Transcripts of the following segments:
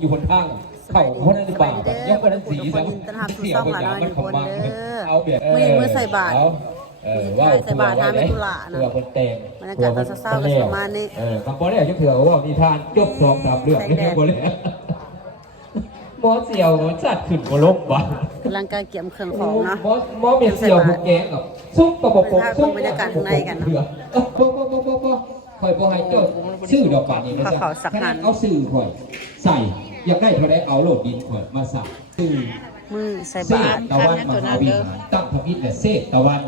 อยู่บนทางเข่าคนนั้นบาปยกคนนั้นสีสังต้อนรับสู่ช่องหลาน้อยทุกคนเด้อเอาเบียดมื้อนี้มื้อใส่บาตรเออมื้อใส่บาตรหาแม่ตุลานะเพื่อคนแต่งบรรยากาศตอนเช้าๆก็ประมาณนี้เออคำบอกได้จะเถื่อว่านิทานจบสองสามเรื่องแสงแดดบ่เลยหมอเสี่ยวหมอจัดขึ้นบ่ลบว่ะกำลังการเกี่ยมเครื่องของเนาะหมอหมอเมียเสี่ยวผูกแกงกับซุปกระบอกปกไปภาพซุปบรรยากาศข้างในกันเนอะเถื่อเออบ่บ่บ่บ่บ่คอยบ่ให้เจ้าชื่อดอกบานนี้นะข้าวจ๊ะขาวสักหันเอาสื่อข่อยใส่ อยากได้เท่าไรเอาโหลดดินข่อยมาใส่สื่อมือใส่เศบาษตรตะวันมหาวิหารตั้งพระพิษและเศษตะวัน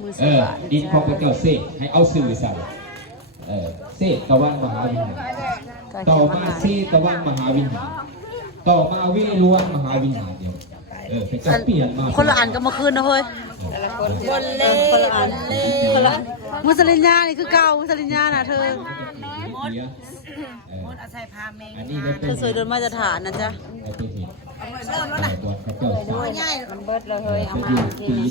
มือเอใส่อบาตรดินของพระเจ้าเศษให้เอาสื่อใส่เออเศษตะวันมหาวิหารการต่อเกี่ยมอามาหารซีตะวันมหาวิหารต่อมาวิล้วนมหาวิหารเดียวเออเป็นการเปลี่ยนมาคนละอันก็มาคืนนะเฮ้ยคนเล่คนละอันคนละอันมุสลิมญานี่คือเก่ามุสลิมญาน่ะเธอม ดอาศัยพาเมงอันนี้ได้เธอสวยโดนมาตรฐานนะจ๊ะได้เป็นเหตุเริ่มแล้วนะบวชพระเจ้าสาวง่ายมันเบิดเลยเฮ้ยเอามาปีนี้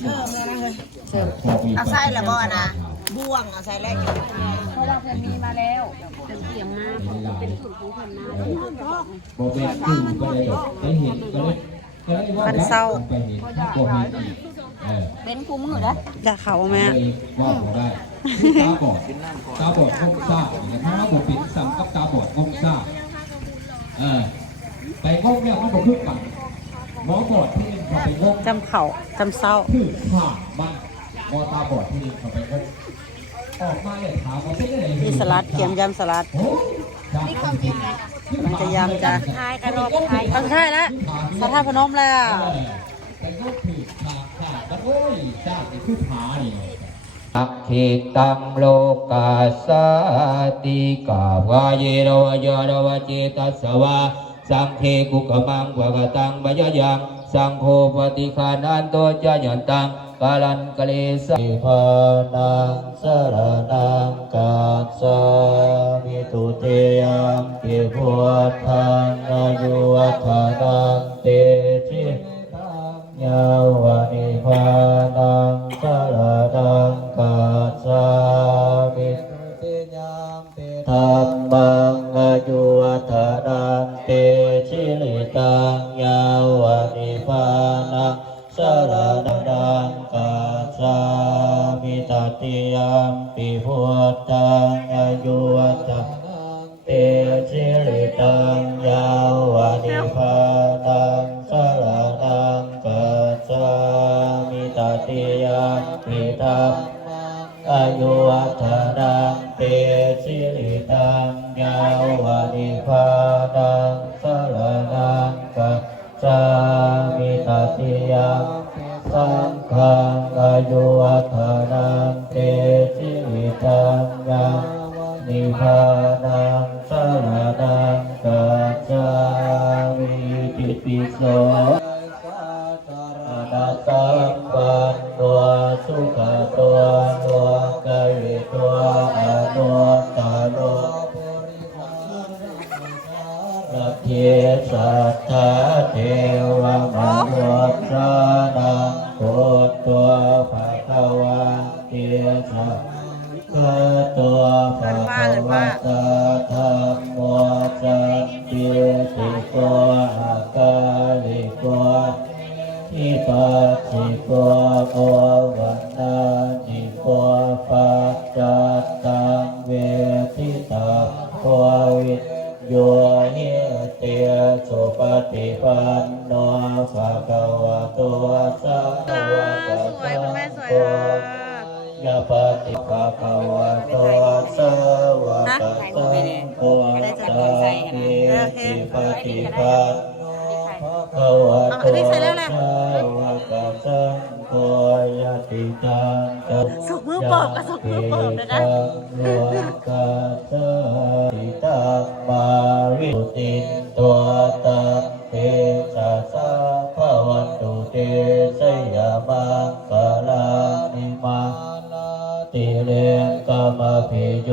เอาใส่ละบ่นะบ่วงเอาใส่แรกอยู่เพราะว่าเพิ่นมีมาแล้วเป็นเกี่ยมมาเป็นสูตรของคนมาโบแบกคือก็เลยได้เห็นก็เลยก็เลยว่าไปเห็นก็เห็นอีกเออ เป็นกูมือนะจะเขาแม่เลยว่าเขาได้ตาบอดตาบอดงงซ่าถ้าว่าผมปิดซ้ำกับตาบอดงงซ่า เออไปงงเนี่ยมันบอกขึ้นปังหมอบอดที่นี่เขาไปงงจำเข่าจำเศร้าคือผ่านบ้านมอตาบอดที่นี่เขาไปงงออกมาเลยถามว่าเป็นอะไรมีสลัดเกียมยำสลัดโอ้นี่ความจริงมันจะยำจ้ะทายกระโดดทายเอาสุดท้ายแล้วพระธาตุพนมเลยอะไปงงถือขาดขาดแล้วโอ้ยจ้านี่คือผานี่ อักขิตังโลกาสติกาวายเยรวยารวเจตัสวะสังเคกุกมังวกตังบยยังสังโฆปฏิคานันโตจายันตังกาลันกเลสภานังสรนังกัสสามิตุเตยังปิพุทธังอายุวัฒนังเตจิ ยาวานิพานังสารนังกัจจามิธรรมัง ยุวัฒนังเตสิริตังยาวานิพานังสรนังกัจจามิตติยังสังฆังอายุวัฒนังเตสิริตังยาวานิพานังสรนังกัจจามิติปิโส วิตัวอนุตาโลนักเทสัทธาเท นานิโกปัจจัตตังเวทิตาโควิดโยหิเตสุปฏิปันโนภะคะวะโตสาวกสังโฆยาปฏิภาคะวะโตสาวกสังโฆตาเกติปฏิปัน คะวะโตสาวกสังโฆยติตังเตสุกมือปอบกับสุกมือปอบเลยนะโลกาสติตังมาวิสุตินตัวตังเตชะสะภะวันตุเตสยามังกาลานิมาติเลงกามพิโย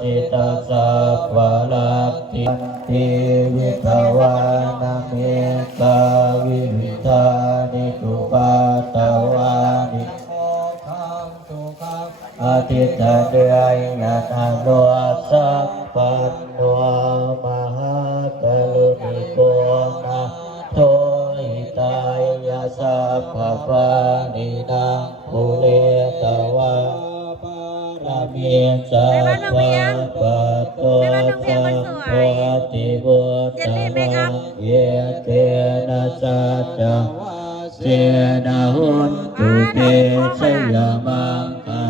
จิตาสัพพะลักทิติวิตาวานามิตาวิวิธานิตุปาตาวานิโมทังตุกังอธิตาเดยนานาโนสัพพันวามหาตลุนิโกนาโทหิตายาสัพพปานินาภูเลตวารามีสัพพ นาหุนตุเตชยมังคลา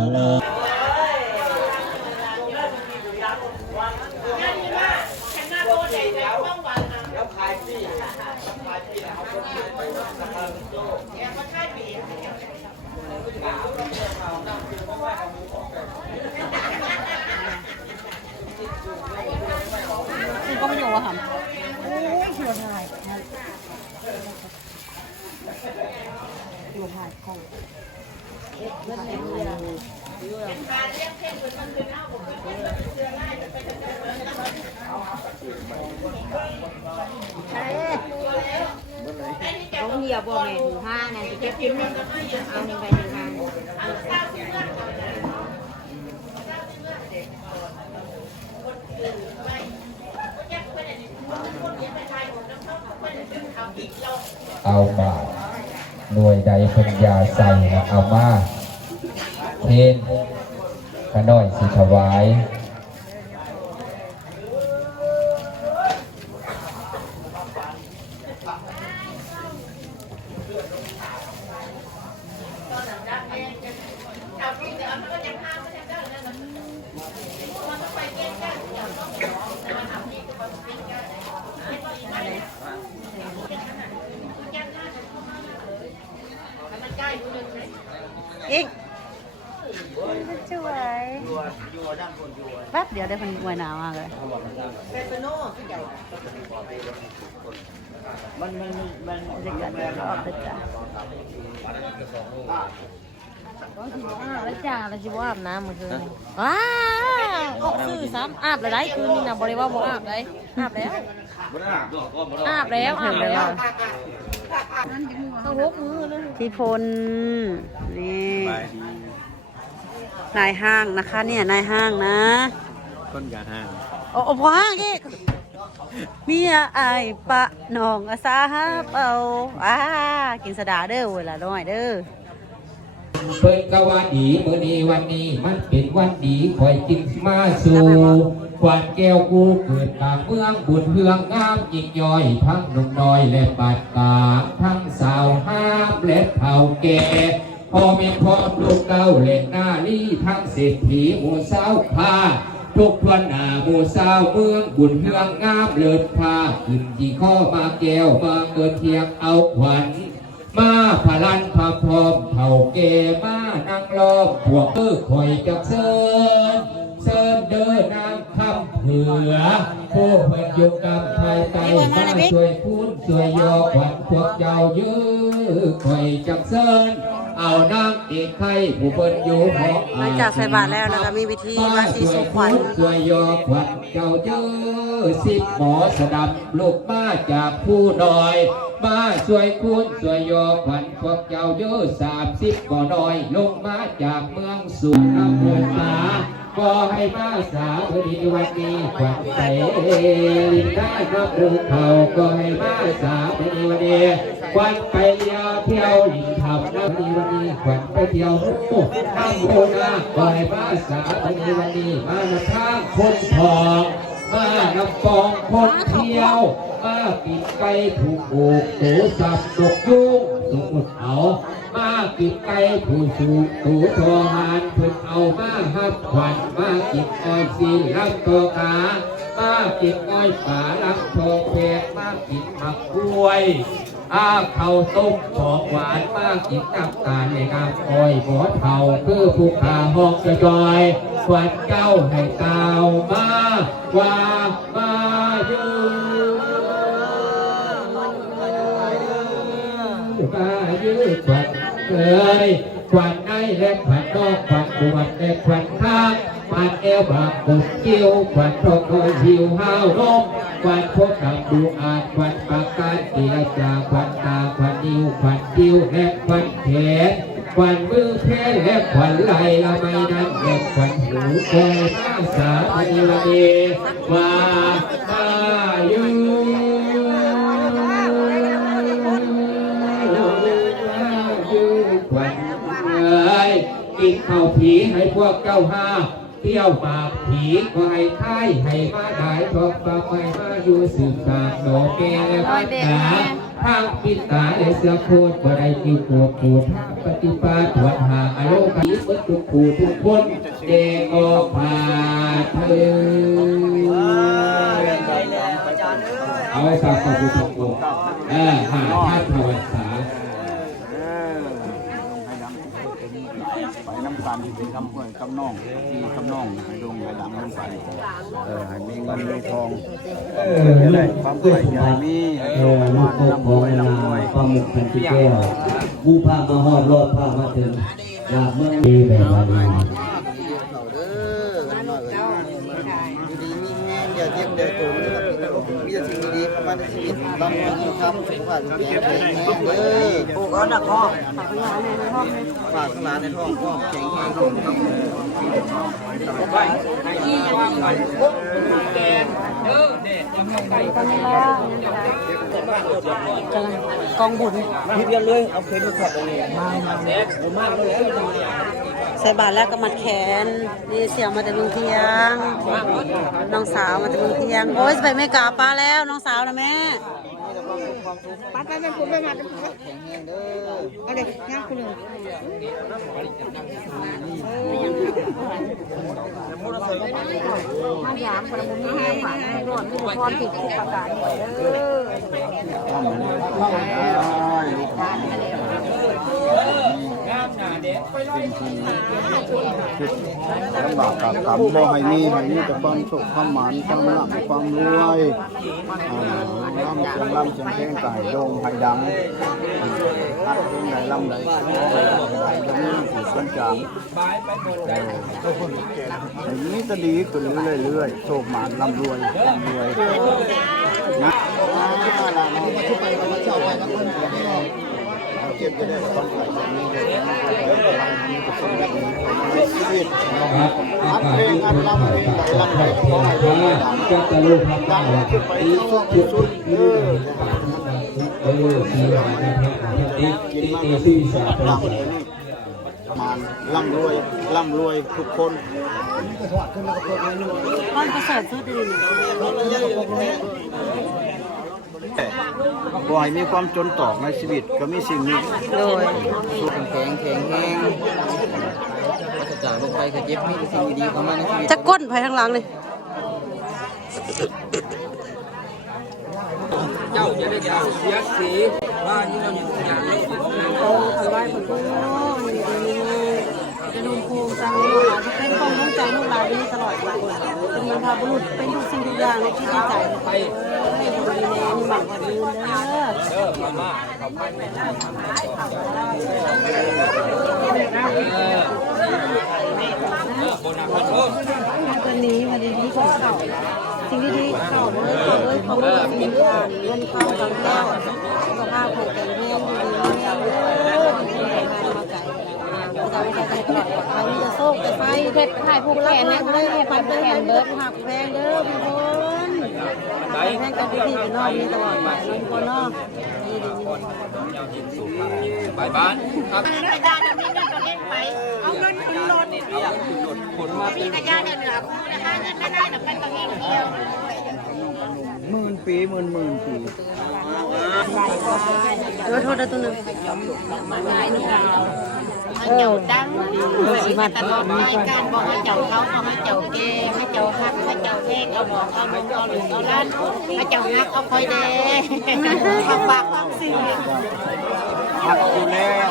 นี่ก็ไม่อยู่อะค่ะ อยู่หาของต้องเหยียบบ่แม่ถึงห้านะจะเก็บกินเอาหนึ่งไปหนึ่งมาเอามา หน่วยใดพันยาใส่นะเอามาเทนขน้อยสิถวาย เดียวได้คนอวยหนาวมากเลยเป็นโน่ที่ใหญ่มันมันมันเด็กกันรอบเลยจ้ะแล้วจ้าเราจะว่าอาบน้ำเมื่อคืนว้าออกซื้อซ้ำอาบเลยได้คืนนี้นะบริว่าบ่อาบเลยอาบแล้วอาบแล้วอาบแล้วเขาหกมือเลยพี่พลนี่นายห้างนะคะเนี่ยนายห้างนะ คนกับห้างโอ้โอ้พอห้างอีกเมียอายปะน้องอาสาหาเป่าอ่ากินสดาเด้อเวลาน้อยเด้อเพิ่นก็ว่าดีมื้อนี้วันนี้มันเป็นวันดีคอยจึงมาสู่กวาดแก้วกูเกิดกลางเมืองบุญเฮืองงามยิ่งย่อย ทั้งหนุ่มน้อยและบาดกลางทั้งสาวห้ามและเฒ่าแก่พ่อแม่พ่อลูกเต้าเล่นหน้าลี่ทั้งเศรษฐีหมู่สาวพา ทุกทวนหน้าหมู่สาวเมืองบุญเฮืองงามเลิศพาขึ้นที่ข้อมาแก้วมาเกิดเทียงเอาขวัญมาพลันพาพร้อมเท่าเกมานั่งล้อมพวกเออคอยจับเซินเซินเดินนางคำเผือผู้เพิ่นยู่กับไทยไตมาช่วยพูนช่วยยอขวัญพวกเจ้ายื้อคอยจับเซิน เอานางเอกไทยผู้เพิ่นอยู่หอหลังจากใส่บาตรแล้วนะคะมีพิธีวัดศรีสุขวัญช่วยยอขวัญเจ้ายื้อสิบหมอสดับลูกมาจากผู้น้อย มาช่วยคุณช่วยยอขวัญพวกเจ้าเยอะสามสิบก่อน้อย ลงมาจากเมืองสุนทรมิก็ให้มาสาวดีวันนี้ขวัญไปลินได้ครับภูเขาก็ให้มาสาวดีวันนี้ ขวัญไปเที่ยวเที่ยวลินทำนะดีวันนี้ขวัญไปเที่ยวหูน้ำโบนาก็ให้มาสาวดีวันนี้มาทางคนทองมาน้ำฟองคนเที่ยวมากินไก่ถูกโอกโตสับตกยุ่งสมุดเอามากินไก่ผู้สูตูทอหานเพิ่นเอามาหับขวัญมากินอ้อยสีรับตัวขามากินอ้อยป่ารับทองแพกมากินผักกล้วย อาข้าวต้มของหวานมากินน้ำตาลในน้ำอ้อยหมอเทาคือผู้ขาห้องกระจอยควันเก้าให้เต้ามาว่ามาอยู่มาอยู่ควันเอ้ยควันในและควันนอกควันบวชและควันข้าง วาดเอวบางกดเกียวกวาดทองคอยหิวห้าวนมกวาดโคตรดำดูอาดวาดปากกาเกียจากวาดตากวาดนิ้วกวาดกิ้วแหกกวาดแขนกวาดมือแขนแหกกวาดไหล่ละไม่นั้นแหกกวาดหูโคตรสาพันละเมวามายุกวาดเอ้ยกินข้าผีให้พวกเก้าห้า เที่ยวปากผีก็ให้ท้ายให้มาได้ทบปากให้มาอยู่สืบสานโดเกและพัฒนาทางปิตาและเสือโคตรบ่ได้กิวโคตรโคตรปฏิปาตรวจหาอโลกีเบิดทุกผู้ทุกคนเจโอภาเธอเอาไว้ฝากขอบคุณทุกคนเออหาท่านภาวษา ไปน้ำกันเป็นคำห้วยคำน้องที่คำน้องให้ดงไห้ดังน้ำกันเออให้มีเงินมีทองเอจะอได้ความใส่ใจมีเออลูกโป่งของนาปลาหมึกพันธุ์แก้วผู้พามาหอดรอดพามาถึงอยากเมื่อมีแบบนี้าดี เขาเด้อกันหน่อยอยู่ดีมีแห้งอย่าเจ็บอย่าโกงนะครับมีแต่สิ่งดีๆเข้ามาใน ชีวิตร่ำรวยทำสุขภาพแข็งแรงเด้อปลูกเอาหนักห้องฝากหลานในท้องก็แข็งแรงกองบุญนิดเดียวเลยเอาเพลงขับตรงนี้มาผมมากเลยแล้วใส่บาตรแล้วก็มัดแขนนี่เสียงมาแต่เมืองเทียง น้องสาวมาแต่เมืองเทียง โอ้ยไปไม่กล้าป้าแล้ว น้องสาวนะแม่ ป้าไปเป็นคุณแม่มาแข็งแรงเด้อเอาเด็กงานคุณหนึ่งมายามคนละมุมนี้ให้ฝากให้รอดมีพรผิดทุกประการเด้อทำเลยได้ลูกหลา ลำบากกับกรรมบ่ให้มีให้มีแต่ความสุขความหมานความรักความรวยอ่าล่ำเสียงล่ำเสียงเพลงไก่โดงไผ่ดังอัดเพลงไหนล่ำไหนจะมีผูกกันจางให้มีจะดีขึ้นเรื่อยๆโชคหมานร่ำรวยร่ำรวยนะเก็บจะได้ต้องใส่แบบนี้เลยมีประสบการณ์ในชีวิต ครับอาการที่คนไทยกับครอบครัวว่าจะตะลุพักกันว่าอีสุดสุดเออเออสีหายนะเพชรตีตีตีสี่สามร่ำเลยนี่มาร่ำรวยร่ำรวยทุกคนตอนประเสริฐสุดดีนี่ บ่ให้มีความจนตอกในชีวิตก็มีสิ่งนี้โดยสู้แข็งแข็งแข็งแรงก็จะจากลงไปก็เจ็บมีสิ่งดีๆเข้ามาในชีวิตจะก้นภายทางหลังเลยเจ้าจะได้ยาเสียสีว่านี่เราอย่างอย่างนี้โอ้ถวายพระคุณ จะดูภูมิใจลูกหลานจะเป็นความรู้ใจลูกหลานนี้ตลอดไปเป็นบรรพบุรุษเป็นทุกสิ่งทุกอย่างในที่ดีใจไปให้บุรีแม่มีหวังกว่ายืนเด้อเออมามาขาไปไม่ได้เออโบนัสพันเพิ่มวันนี้วันนี้ที่ของเขาสิ่งที่ดีเข้าเลยเขาเลยเขาเลยสิ่งที่เงินเขาทางเข้าสุขภาพแข็งแรงเด้อ เราจะไปตลอดปลอดภัยมีแต่โชคแต่ไฟเพชรถ่ายผูกแขนนะเขาได้ให้ปันแขนเด้เด้อหักแพงเด้อพี่คนแพงกันพี่พี่น้องมีตลอดไปน้องคนเนาะบายบ้านครับไม่ได้นะมีเงินตัวเองไปเอาเงินขึ้นรถผลมามีกระยาเนี่ยเหลือคู่นะคะเงินไม่ได้นะเป็นตัวเองเดียวหมื่นปีหมื่นหมื่นปีเอโทษนะตัวนึงเจ้าดังสิมาตลอดรายการบอกให้เจ้าเขาเอาให้เจ้าเกงให้เจ้าฮักให้เจ้าแยกเอาบอกเอาลงเอาหลุดเอาล้านให้เจ้าฮักเอาคอยแดงขับปากฟังสิหักอยู่แล้ว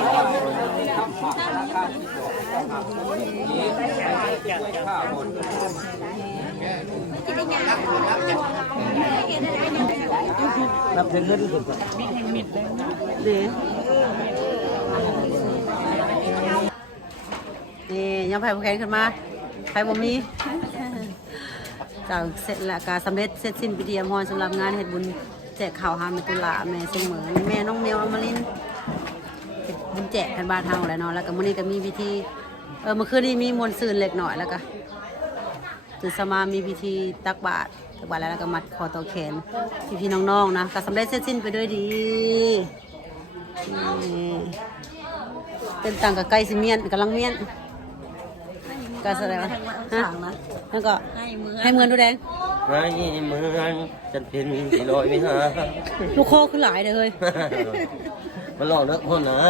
เด้นี่ยังไผ่ผู้แข่งขึ้นมาไผ่บ่มีจากเสร็จละการสำเร็จเสร็จสิ้นพิธีอมรสำหรับงานเฮ็ดบุญแจกข่าวหาแม่ตุลาแม่เสมอแม่น้องเมียวอมรินเฮ็ดบุญแจกกันบ้านเฮาแล้วเนาะแล้วก็มื้อนี้ก็มีพิธีเออเมื่อคืนนี้มีมวลซืนเล็กหน่อยแล้วก็ ตื่นสมามีพิธีตักบาตรตักบาตรแล้วก็มัดคอต่อแขนพี่พี่ๆน้องๆนะก็สำเร็จเสร็จสิ้นไปด้วยดีนี่เป็นต่างกับไก่สิเมียนกำลังเมียนก็แสดงว่าทางนะแล้วก็ให้มือให้เหมือนดูแดงให้เหมือนจันเป็นสีลอยไม่หาลูกโคคือหลายเด้อเฮ้ย มันหลอกนักคนนะ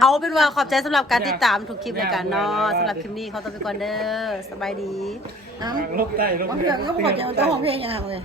เอาเป็นว่าขอบใจสำหรับการติดตามทุกคลิปเลยกันเนาะสำหรับคลิปนี้เขาต้องไปก่อนเด้อสบายดีบางอย่างก็บอกจะเอาตัวของเพลงอย่างไรเลย